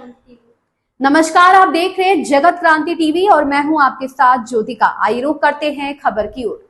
नमस्कार, आप देख रहे हैं जगत क्रांति टीवी और मैं हूं आपके साथ ज्योतिका। आइए रुख करते हैं खबर की ओर।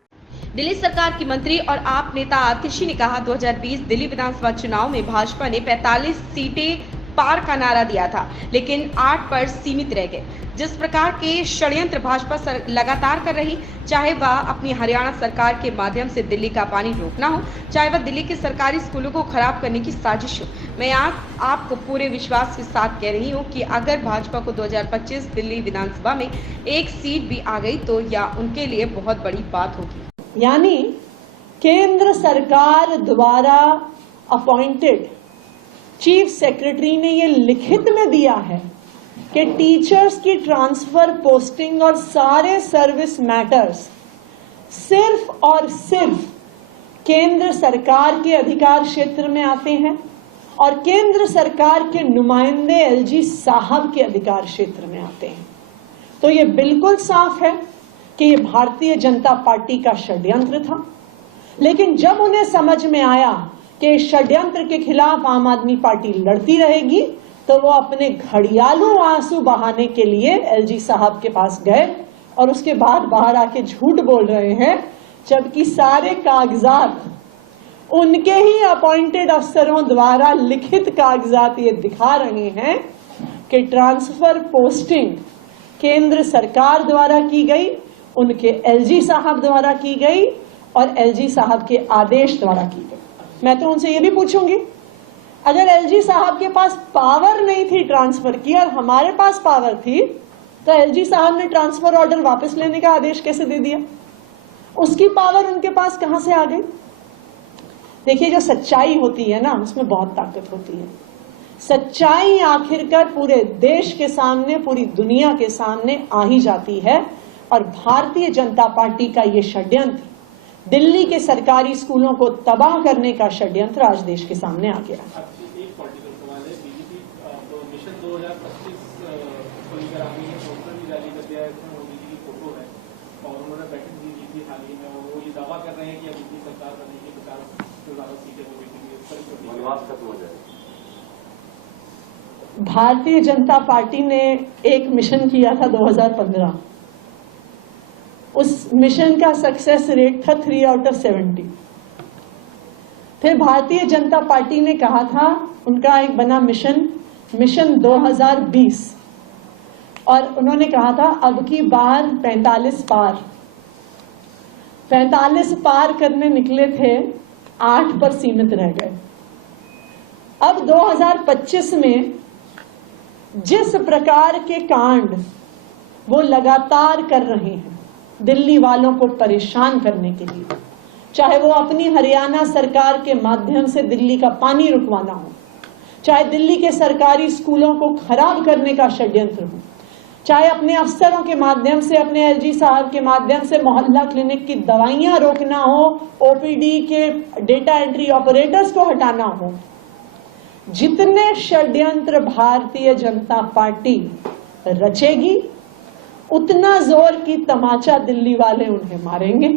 दिल्ली सरकार की मंत्री और आप नेता आतिशी ने कहा 2020 दिल्ली विधानसभा चुनाव में भाजपा ने 45 सीटें पार का नारा दिया था, लेकिन 8 पर सीमित रह गए। जिस प्रकार के षड्यंत्र भाजपा लगातार कर रही, चाहे वह अपनी हरियाणा सरकार के माध्यम से दिल्ली का पानी रोकना हो, चाहे वह दिल्ली के सरकारी स्कूलों को खराब करने की साजिश हो, मैं आज आपको पूरे विश्वास के साथ कह रही हूं कि अगर भाजपा को 2025 दिल्ली विधानसभा में एक सीट भी आ गई तो यह उनके लिए बहुत बड़ी बात होगी। यानी केंद्र सरकार द्वारा अपॉइंटेड चीफ सेक्रेटरी ने ये लिखित में दिया है कि टीचर्स की ट्रांसफर, पोस्टिंग और सारे सर्विस मैटर्स सिर्फ और सिर्फ केंद्र सरकार के अधिकार क्षेत्र में आते हैं और केंद्र सरकार के नुमाइंदे एलजी साहब के अधिकार क्षेत्र में आते हैं। तो ये बिल्कुल साफ है कि ये भारतीय जनता पार्टी का षड्यंत्र था, लेकिन जब उन्हें समझ में आया कि षड्यंत्र के खिलाफ आम आदमी पार्टी लड़ती रहेगी, तो वो अपने घड़ियालू आंसू बहाने के लिए एलजी साहब के पास गए और उसके बाद बाहर आके झूठ बोल रहे हैं, जबकि सारे कागजात उनके ही अपॉइंटेड अफसरों द्वारा लिखित कागजात ये दिखा रहे हैं कि ट्रांसफर पोस्टिंग केंद्र सरकार द्वारा की गई, उनके एलजी साहब द्वारा की गई और एलजी साहब के आदेश द्वारा की गई। मैं तो उनसे ये भी पूछूंगी, अगर एलजी साहब के पास पावर नहीं थी ट्रांसफर की और हमारे पास पावर थी, तो एलजी साहब ने ट्रांसफर ऑर्डर वापस लेने का आदेश कैसे दे दिया? उसकी पावर उनके पास कहां से आ गई? देखिए, जो सच्चाई होती है ना, उसमें बहुत ताकत होती है। सच्चाई आखिरकार पूरे देश के सामने, पूरी दुनिया के सामने आ ही जाती है और भारतीय जनता पार्टी का ये षड्यंत्र, दिल्ली के सरकारी स्कूलों को तबाह करने का षड्यंत्र आज देश के सामने आ गया। एक पॉलिटिकल सवाल है, बीजेपी तो मिशन 2025 को लेकर आ गई है, पोस्टर भी जारी कर दिया है, इसमें मोदी जी की फोटो है और उन्होंने बैठक भी की थी हाल ही में और वो ये दावा कर रहे हैं कि अब दिल्ली सरकार बनने के 50 से ज्यादा सीटें हो गई, वनवास खत्म हो जाएगा। भारतीय जनता पार्टी ने एक मिशन किया था 2015, उस मिशन का सक्सेस रेट था 3 आउट ऑफ 70। फिर भारतीय जनता पार्टी ने कहा था, उनका एक बना मिशन 2020 और उन्होंने कहा था अब की बार 45 पार करने निकले थे, 8 पर सीमित रह गए। अब 2025 में जिस प्रकार के कांड वो लगातार कर रहे हैं दिल्ली वालों को परेशान करने के लिए, चाहे वो अपनी हरियाणा सरकार के माध्यम से दिल्ली का पानी रुकवाना हो, चाहे दिल्ली के सरकारी स्कूलों को खराब करने का षड्यंत्र हो, चाहे अपने अफसरों के माध्यम से, अपने एलजी साहब के माध्यम से मोहल्ला क्लिनिक की दवाइयां रोकना हो, ओपीडी के डेटा एंट्री ऑपरेटर्स को हटाना हो, जितने षड्यंत्र भारतीय जनता पार्टी रचेगी उतना जोर की तमाचा दिल्ली वाले उन्हें मारेंगे।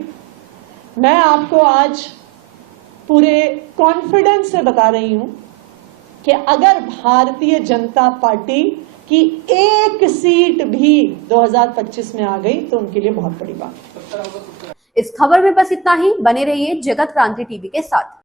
मैं आपको आज पूरे कॉन्फिडेंस से बता रही हूं कि अगर भारतीय जनता पार्टी की एक सीट भी 2025 में आ गई तो उनके लिए बहुत बड़ी बात है। इस खबर में बस इतना ही। बने रहिए जगत क्रांति टीवी के साथ।